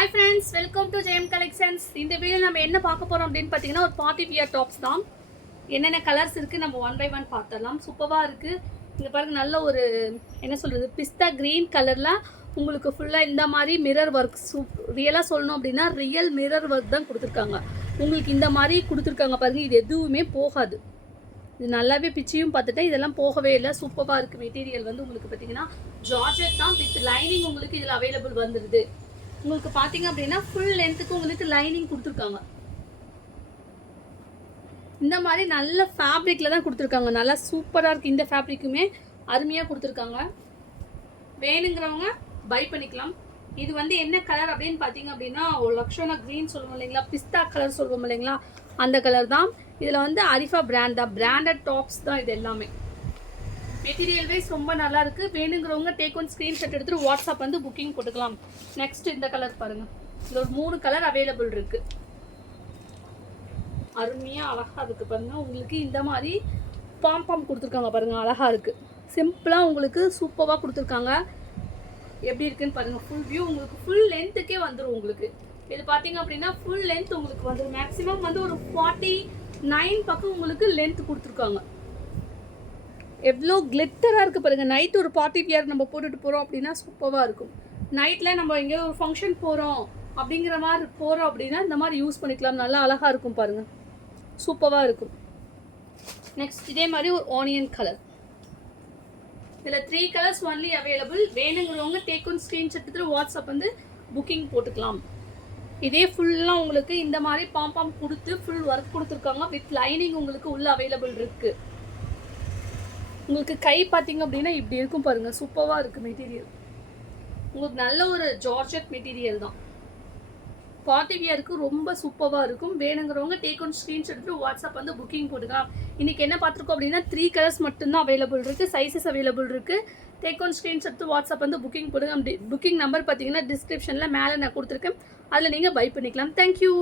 Hi friends, welcome to JM Collections. இந்த வீடியோல நம்ம என்ன பார்க்க போறோம் அப்படினு பாத்தீங்கன்னா ஒரு பார்ட்டி வியர் டாப்ஸ் தான். என்னென்ன கலர்ஸ் இருக்கு நம்ம ஒன் பை ஒன் பார்த்தறலாம். சூப்பரா இருக்கு. இங்க பாருங்க நல்ல ஒரு என்ன சொல்றது பிஸ்தா கிரீன் கலர்ல உங்களுக்கு ஃபுல்லா இந்த மாதிரி மிரர் வர்க் ரியலா சொல்லணும் அப்படினா ரியல் மிரர் வர்க் தான் கொடுத்திருக்காங்க. உங்களுக்கு இந்த மாதிரி கொடுத்திருக்காங்க பாருங்க. இது எதுவுமே போகாது. இது நல்லாவே பிச்சியும் பார்த்துட்டேன். இதெல்லாம் போகவே இல்லை. சூப்பரா இருக்கு. மெட்டீரியல் வந்து உங்களுக்கு பாத்தீங்கன்னா ஜார்ஜெட் தான் வித் லைனிங் உங்களுக்கு இதுல அவைலபிள் வந்துருது. உங்களுக்கு பாத்தீங்க அப்படின்னா ஃபுல் லென்த்துக்கு உங்களுக்கு லைனிங் கொடுத்துருக்காங்க. இந்த மாதிரி நல்ல ஃபேப்ரிக்ல தான் கொடுத்துருக்காங்க. நல்லா சூப்பராக இருக்குது. இந்த ஃபேப்ரிக்குமே அருமையாக கொடுத்துருக்காங்க. வேணுங்கிறவங்க பை பண்ணிக்கலாம். இது வந்து என்ன கலர் அப்படின்னு பார்த்தீங்க அப்படின்னா ஒரு லக்ஷோனா க்ரீன் சொல்லுவோம் இல்லைங்களா, பிஸ்தா கலர் சொல்லுவோம் இல்லைங்களா, அந்த கலர் தான். இதில் வந்து அரிஃபா பிராண்ட் தான், பிராண்டட் டாப்ஸ் தான் இது எல்லாமே. மெட்டீரியல் வைஸ் ரொம்ப நல்லா இருக்கு. வேணுங்கிறவங்க டேக் ஒன் ஸ்க்ரீன்ஷாட் எடுத்துட்டு வாட்ஸ்அப் வந்து புக்கிங் போட்டுக்கலாம். நெக்ஸ்ட் இந்த கலர் பாருங்க. இதுல ஒரு 3 கலர் அவைலபிள் இருக்கு. அருமையா அழகா இருக்கு பாருங்க. உங்களுக்கு இந்த மாதிரி பாம் கொடுத்துருக்காங்க பாருங்க. அழகா இருக்கு. சிம்பிளா உங்களுக்கு சூப்பரா கொடுத்துருக்காங்க. எப்படி இருக்குன்னு பாருங்க. ஃபுல் வியூ உங்களுக்கு ஃபுல் லென்த்துக்கே வந்துடும். உங்களுக்கு இது பார்த்தீங்க அப்படின்னா ஃபுல் லென்த் உங்களுக்கு வந்துடும். மேக்ஸிமம் வந்து ஒரு 49 பக்கம் உங்களுக்கு லென்த் கொடுத்துருக்காங்க. எவ்வளோ கிளிட்டராக இருக்குது பாருங்கள். நைட் ஒரு பார்ட்டி வியர் நம்ம போட்டுட்டு போகிறோம் அப்படின்னா சூப்பராக இருக்கும். நைட்டில் நம்ம எங்கேயோ ஒரு ஃபங்க்ஷன் போகிறோம் அப்படிங்கிற மாதிரி போகிறோம் அப்படின்னா இந்த மாதிரி யூஸ் பண்ணிக்கலாம். நல்லா அழகாக இருக்கும் பாருங்கள். சூப்பராக இருக்கும். நெக்ஸ்ட் இதே மாதிரி ஒரு ஆனியன் கலர். இதில் 3 கலர்ஸ் ஒன்லி அவைலபிள். வேணுங்கிறவங்க டேக் ஒன் ஸ்க்ரீன்ஷாட் எடுத்துட்டு வாட்ஸ்அப் வந்து புக்கிங் போட்டுக்கலாம். இதே ஃபுல்லாக உங்களுக்கு இந்த மாதிரி பாம் கொடுத்து ஃபுல் ஒர்க் கொடுத்துருக்காங்க. வித் லைனிங் உங்களுக்கு உள்ள அவைலபிள் இருக்குது. உங்களுக்கு கை பார்த்தீங்க அப்படின்னா இப்படி இருக்கும் பாருங்கள். சூப்பராக இருக்குது மெட்டீரியல். உங்களுக்கு நல்ல ஒரு ஜார்ஜெட் மெட்டீரியல் தான். பார்ட்டி வியருக்கு ரொம்ப சூப்பராக இருக்கும். வேணுங்கிறவங்க டேக் ஒன் ஸ்க்ரீன்ஷாட் எடுத்து வாட்ஸ்அப் வந்து புக்கிங் போட்டுக்கலாம். இன்றைக்கி என்ன பார்த்துருக்கோம் அப்படின்னா 3 கலர்ஸ் மட்டும்தான் அவைலபிள் இருக்குது. சைஸஸ் அவைலபிள் இருக்குது. டேக் ஒன் ஸ்க்ரீன்ஷாட் எடுத்து வாட்ஸ்அப் வந்து புக்கிங் போடுங்க. புக்கிங் நம்பர் பார்த்தீங்கன்னா டிஸ்கிரிப்ஷனில் மேலே நான் கொடுத்துருக்கேன். அதில் நீங்கள் பை பண்ணிக்கலாம். தேங்க்யூ.